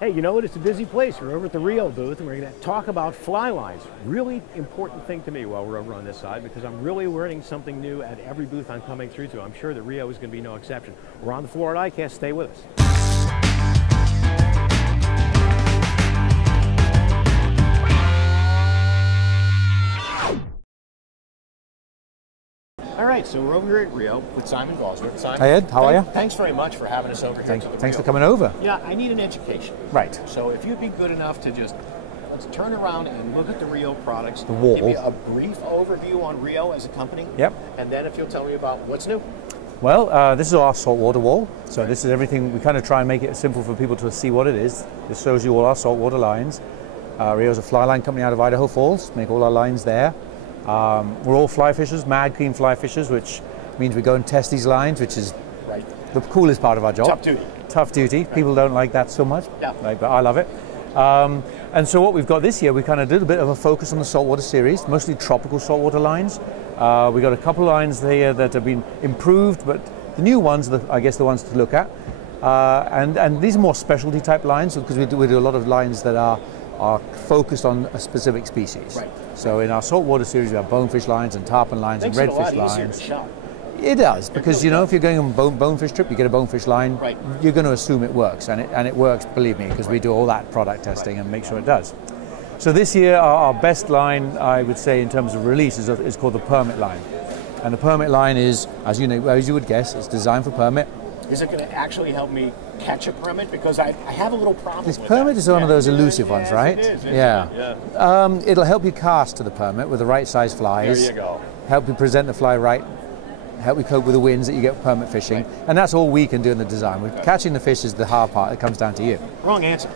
Hey, you know what? It's a busy place. We're over at the Rio booth, and we're going to talk about fly lines. Really important thing to me while we're over on this side, because I'm really learning something new at every booth I'm coming through to. I'm sure that Rio is going to be no exception. We're on the floor at ICAST. Stay with us. All right, so we're over here at Rio with Simon Gosler. Simon, hey Ed, how are you? Thanks very much for having us over here. Thanks for coming over. Yeah, I need an education. Right. So if you'd be good enough to just let's turn around and look at the Rio products. The wall. Give me a brief overview on Rio as a company. Yep. And then if you'll tell me about what's new. Well, this is our saltwater wall. So this is everything. We kind of try and make it simple for people to see what it is. This shows you all our saltwater lines. Rio's a fly line company out of Idaho Falls. Make all our lines there. We're all fly fishers, mad keen fly fishers, which means we go and test these lines, which is the coolest part of our job. Tough duty. Tough duty. Right. People don't like that so much, but I love it. And so what we've got this year, we kind of did a bit of a focus on the Saltwater Series, mostly tropical saltwater lines. We got a couple of lines here that have been improved, but the new ones, I guess the ones to look at. And these are more specialty type lines, because we do a lot of lines that are focused on a specific species. Right. So in our saltwater series, we have bonefish lines and tarpon lines and redfish lines. It does, because you know, if you're going on a bonefish trip, you get a bonefish line, you're going to assume it works, and it works, believe me, because we do all that product testing and make sure it does. So this year, our best line, I would say, in terms of release, is called the permit line. And the permit line is, as you know, as you would guess, it's designed for permit. Is it going to actually help me catch a permit? Because I have a little problem with permit is one of those elusive ones, right? It is, yeah. It'll help you cast to the permit with the right size flies. There you go. Help you present the fly right. Help you cope with the winds that you get with permit fishing. Right. And that's all we can do in the design. Catching the fish is the hard part. It comes down to you. Wrong answer.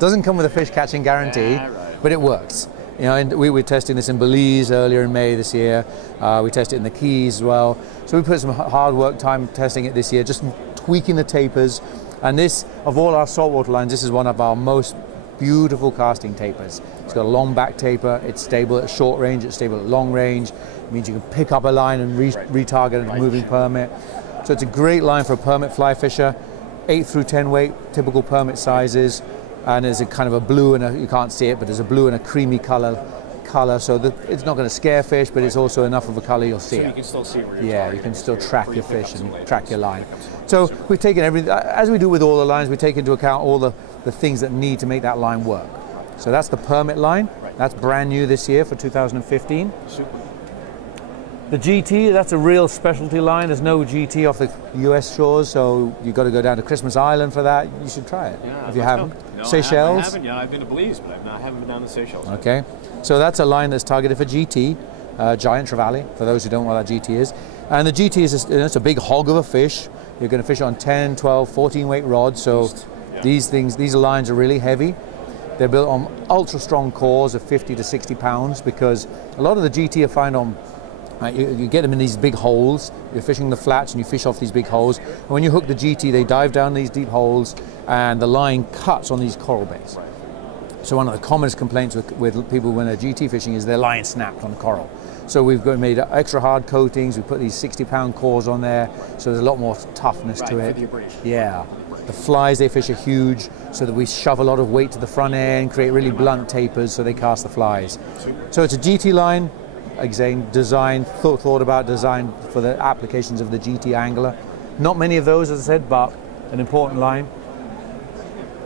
Doesn't come with a fish catching guarantee, but it works. You know, and we were testing this in Belize earlier in May this year. We tested it in the Keys as well. So we put some hard work time testing it this year, just tweaking the tapers. And this, of all our saltwater lines, this is one of our most beautiful casting tapers. It's got a long back taper. It's stable at short range. It's stable at long range. It means you can pick up a line and retarget a moving permit. So it's a great line for a permit fly fisher. 8 through 10 weight, typical permit sizes. And there's a kind of a blue and you can't see it, but there's a blue and a creamy color, so it's not going to scare fish, but it's also enough of a color you'll see it. So you can still see where you're targeting. You can still track your fish and track your line. So we've taken everything, as we do with all the lines, we take into account all the things that need to make that line work. So that's the permit line. That's brand new this year for 2015. Super. The GT, that's a real specialty line. There's no GT off the US shores, so you've got to go down to Christmas Island for that. You should try it if you haven't. No, Seychelles? I haven't yet. I've been to Belize, but I haven't been down to Seychelles. Okay, so that's a line that's targeted for GT, giant trevally, for those who don't know what that GT is. And the GT is it's a big hog of a fish. You're going to fish on 10, 12, 14 weight rods, so these lines are really heavy. They're built on ultra strong cores of 50 to 60 pounds, because a lot of the GT you find on you get them in these big holes. You're fishing the flats and you fish off these big holes. And when you hook the GT, they dive down these deep holes and the line cuts on these coral bays. So one of the commonest complaints with people when they're GT fishing is their line snapped on coral. So we've made extra hard coatings. We put these 60-pound cores on there, so there's a lot more toughness to it. For the abrasion. Yeah. The flies they fish are huge, so that we shove a lot of weight to the front end, create really blunt tapers so they cast the flies. So it's a GT line. Again, designed for the applications of the GT angler. Not many of those, as I said, but an important line.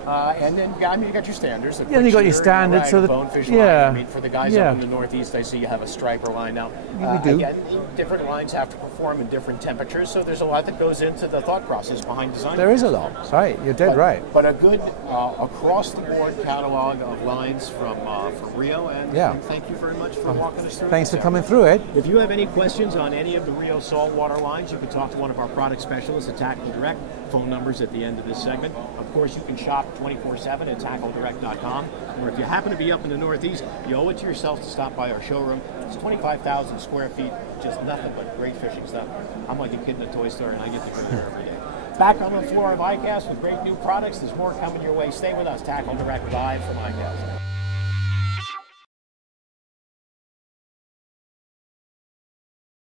And then, I mean, you got your standards. Yeah, you got your standards. So the bonefish line. I mean, for the guys up in the Northeast, I see you have a striper line now. We do. Again, different lines have to perform in different temperatures, so there's a lot that goes into the thought process behind design. There is a lot. Right, you're dead right. But a good across-the-board catalog of lines from Rio, and thank you very much for walking us through. Thanks for coming through, Ed. If you have any questions on any of the Rio saltwater lines, you can talk to one of our product specialists at TackleDirect. Phone numbers at the end of this segment. Of course, you can shop 24/7 at TackleDirect.com. Or if you happen to be up in the Northeast, you owe it to yourself to stop by our showroom. It's 25,000 square feet, just nothing but great fishing stuff. I'm like a kid in a toy store, and I get to go there every day. Back on the floor of ICAST with great new products. There's more coming your way. Stay with us. TackleDirect live from ICAST.